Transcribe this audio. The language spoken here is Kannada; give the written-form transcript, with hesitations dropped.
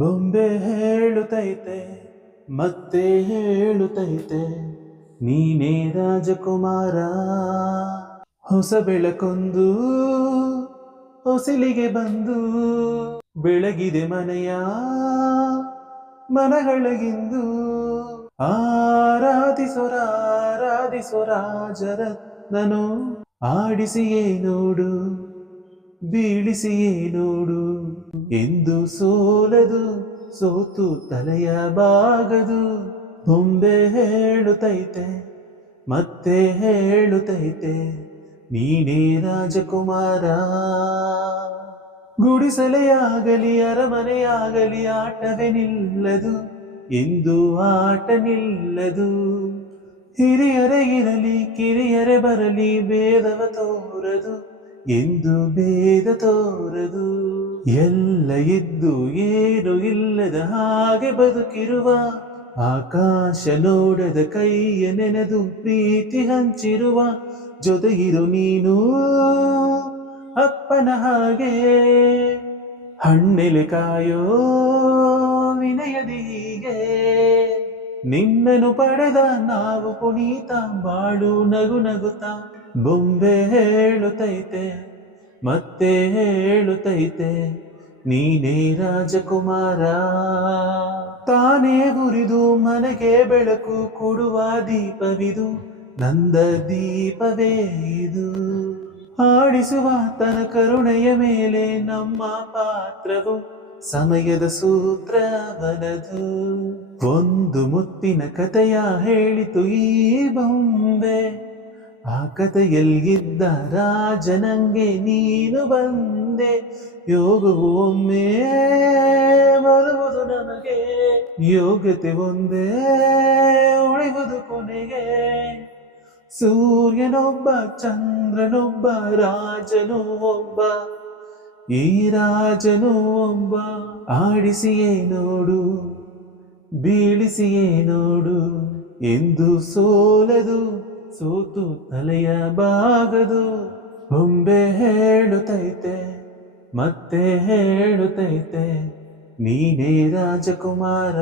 ಬೊಂಬೆ ಹೇಳುತ್ತೈತೆ ಮತ್ತೆ ಹೇಳುತ್ತೈತೆ ನೀನೇ ರಾಜಕುಮಾರ. ಹೊಸ ಬೆಳಕೊಂದು ಹೊಸಿಲಿಗೆ ಬಂದು ಬೆಳಗಿದೆ ಮನೆಯ ಮನಗಳಿಂದು. ಆರಾಧಿಸೋ ರಾಜರತ್ನನು ಆಡಿಸಿಯೇ ನೋಡು ಬೀಳಿಸಿಯೇ ನೋಡು. ಎಂದು ಸೋಲದು ಸೋತು ತಲೆಯ ಬಾಗದು. ಬೊಂಬೆ ಹೇಳುತ್ತೈತೆ ಮತ್ತೆ ಹೇಳುತ್ತೈತೆ ನೀನೇ ರಾಜಕುಮಾರ. ಗುಡಿಸಲೆಯಾಗಲಿ ಅರಮನೆಯಾಗಲಿ ಆಟವೇ ನಿಲ್ಲದು ಎಂದು ಆಟ ನಿಲ್ಲದು. ಹಿರಿಯರೇ ಇರಲಿ ಕಿರಿಯರೇ ಬರಲಿ ಭೇದವ ತೋರದು ಎಂದು ಭೇದ ತೋರದು. ಎಲ್ಲ ಇದ್ದು ಏನು ಇಲ್ಲದ ಹಾಗೆ ಬದುಕಿರುವ ಆಕಾಶ ನೋಡದ ಕೈಯ ನೆನೆದು ಪ್ರೀತಿ ಹಂಚಿರುವ ಜೊತೆಗಿರು ನೀನು ಅಪ್ಪನ ಹಾಗೆ. ಹಣ್ಣೆಲೆ ಕಾಯೋ ವಿನಯದಿ ಹೀಗೆ ನಿನ್ನನ್ನು ಪಡೆದ ನಾವು ಪುನೀತ ಬಾಳು ನಗು ನಗುತ್ತ. ಬೊಂಬೆ ಹೇಳುತ್ತೈತೆ ಮತ್ತೆ ಹೇಳುತ್ತೈತೆ ನೀನೇ ರಾಜಕುಮಾರ. ತಾನೇ ಉರಿದು ಮನೆಗೆ ಬೆಳಕು ಕೊಡುವ ದೀಪವಿದು ನಂದ ದೀಪವೇ ಇದು. ಆಡಿಸುವ ತನ ಕರುಣೆಯ ಮೇಲೆ ನಮ್ಮ ಪಾತ್ರವು ಸಮಯದ ಸೂತ್ರವನದು. ಒಂದು ಮುತ್ತಿನ ಕಥೆಯ ಹೇಳಿತು ಈ ಬೊಂಬೆ. ಆ ಕಥೆಯಲ್ಲಿದ್ದ ರಾಜನಂಗೆ ನೀನು ಬಂದೆ. ಯೋಗವು ಒಮ್ಮೆ ಬರುವುದು ನಮಗೆ, ಯೋಗ್ಯತೆ ಒಂದೇ ಉಳಿಯುವುದು ಕೊನೆಗೆ. ಸೂರ್ಯನೊಬ್ಬ ಚಂದ್ರನೊಬ್ಬ ರಾಜನು ಒಬ್ಬ, ಈ ರಾಜನು ಒಬ್ಬ. ಆಡಿಸಿಯೇ ನೋಡು ಬೀಳಿಸಿಯೇ ನೋಡು ಎಂದು ಸೋಲದು ಸೋತು ತಲೆಯ ಬಾಗದು. ಬೊಂಬೆ ಹೇಳುತ್ತೈತೆ ಮತ್ತೆ ಹೇಳುತ್ತೈತೆ ನೀನೇ ರಾಜಕುಮಾರ.